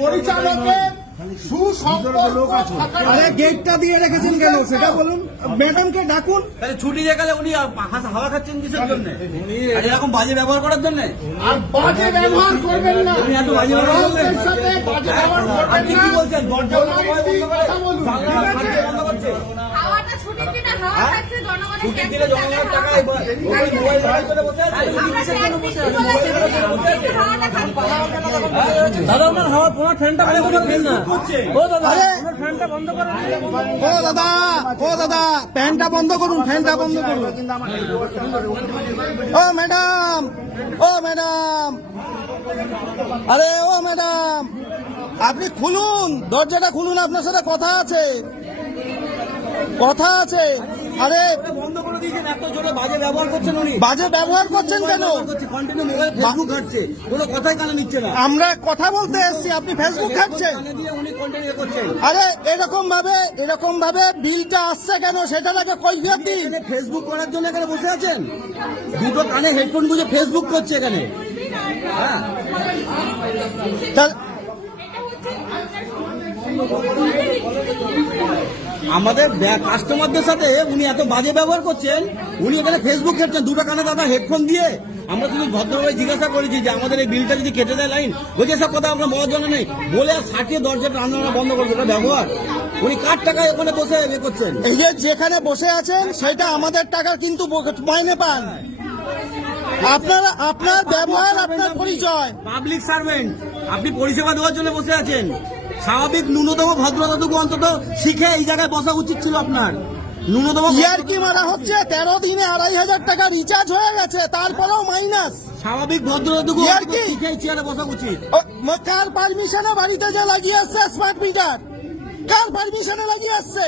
পরিচালকের সুসম্পর্ক থাকার আরে গেটটা দিয়ে রেখেছেন কেন? সেটা বলুন। ম্যাডামকে ডাকুন। তাহলে ছুটি দিয়ে গেলে উনি হাওয়া খাচ্ছেন কিসের জন্য? এরকম বাজে ব্যবহার করার জন্য? আর বাজে ব্যবহার করবেন না। উনি এত বাজে ব্যবহার করলেন? বাজে ব্যবহার করবেন আপনি না। কি বলছেন? দরজা বন্ধ করছে দাদা ওনার হাওয়া ওনার ফ্যানটা বন্ধ করে দিন না। ও দাদা ফ্যানটা বন্ধ করে ও দাদা ও দাদা ফ্যানটা বন্ধ করুন ফ্যানটা বন্ধ করুন। ও ম্যাডাম ও ম্যাডাম। আরে ও ম্যাডাম আপনি খুলুন দরজাটা খুলুন আপনার সাথে কথা আছে। কথা আছে। আরে বন্ধ করে দিয়েছেন এত জোরে বাজে ব্যবহার করছেন উনি বাজে ব্যবহার করছেন কেন? কন্টিনিউ মোবাইল ফেসবুক ঘাটছে। কোনো কথাই কানে নিচ্ছে না। আমরা কথা বলতে এসছি আপনি ফেসবুক ঘাটছেন। কানে দিয়ে উনি কন্টিনিউ করছেন। আরে এরকম ভাবে এরকম ভাবে বিলটা আসছে কেন? সেটা তাকে কৈফিয়ত দিন। ফেসবুক করার জন্য এখানে বসে আছেন? দুটো কানে হেডফোন গুঁজে ফেসবুক করছে এখানে। হ্যাঁ। তা- আমাদের কাস্টমারদের সাথে উনি এত বাজে ব্যবহার করছেন উনি এখানে ফেসবুক ঘেটছেন দুটো কানে দাদা হেডফোন দিয়ে। আমরা শুধু ভদ্রভাবে জিজ্ঞাসা করেছি যে আমাদের এই বিলটা যদি কেটে দেয় লাইন বলছে সব কথা আমরা বলার জন্য নেই। বলে আর সাটিয়ে দরজাটা রান্না বন্ধ করছে এটা ব্যবহার। উনি কার টাকায় ওখানে বসে এ করছেন? এই যে যেখানে বসে আছেন সেটা আমাদের টাকার কিন্তু মাইনে পান। আপনার আপনার ব্যবহার আপনার পরিচয়। পাবলিক সার্ভেন্ট আপনি পরিষেবা দেওয়ার জন্য বসে আছেন। স্বাভাবিক ন্যূনতম ভদ্রতাটুকু অন্তত শিখে এই জায়গায় বসা উচিত ছিল আপনার। ন্যূনতম কি মারা হচ্ছে? তেরো দিনে আড়াই হাজার টাকা রিচার্জ হয়ে গেছে তারপরেও মাইনাস স্বাভাবিক ভদ্রতাটুকু ইয়ার কি? শিখে চেয়ারে বসা উচিত। কার পারমিশনে বাড়িতে যে লাগিয়ে আসছে স্মার্ট মিটার কার পারমিশনে লাগিয়ে আসছে?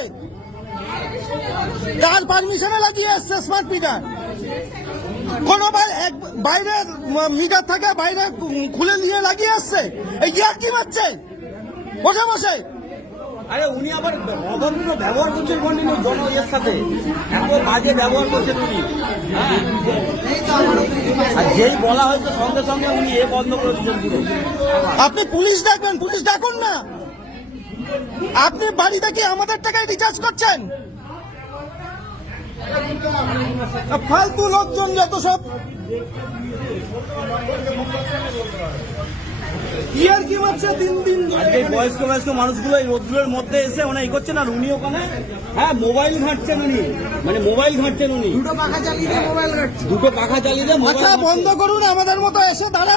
কার পারমিশনে লাগিয়ে আসছে স্মার্ট মিটার কোন বাইরের মিটার থাকে বাইরে খুলে নিয়ে লাগিয়ে আসছে। এই ইয়ার কি মারছে? বসে বসে। আরে উনি আবার অভদ্র ব্যবহার করছেন কন্টিনিউ জন এর সাথে। এত বাজে ব্যবহার করছেন উনি। হ্যাঁ। আর যেই বলা হয়েছে সঙ্গে সঙ্গে উনি এ বন্ধ করে দিচ্ছেন পুরো। আপনি পুলিশ ডাকবেন পুলিশ ডাকুন না। আপনি বাড়িতে কি আমাদের টাকায় রিচার্জ করছেন? ফালতু লোকজন যত সব ইয়ার কি মারছে দিন দিন আজকে এই বয়স্ক বয়স্ক মানুষগুলো এই রোদ্দুরের মধ্যে এসে ওনা ই করছেন আর উনি ওখানে হ্যাঁ মোবাইল ঘাঁটছেন উনি। মানে মোবাইল ঘাঁটছেন উনি। দুটো পাখা চালিয়ে দিয়ে মোবাইল ঘাঁটছেন দুটো পাখা চালিয়ে মাথা বন্ধ করুন আমাদের মতো এসে দাঁড়ান।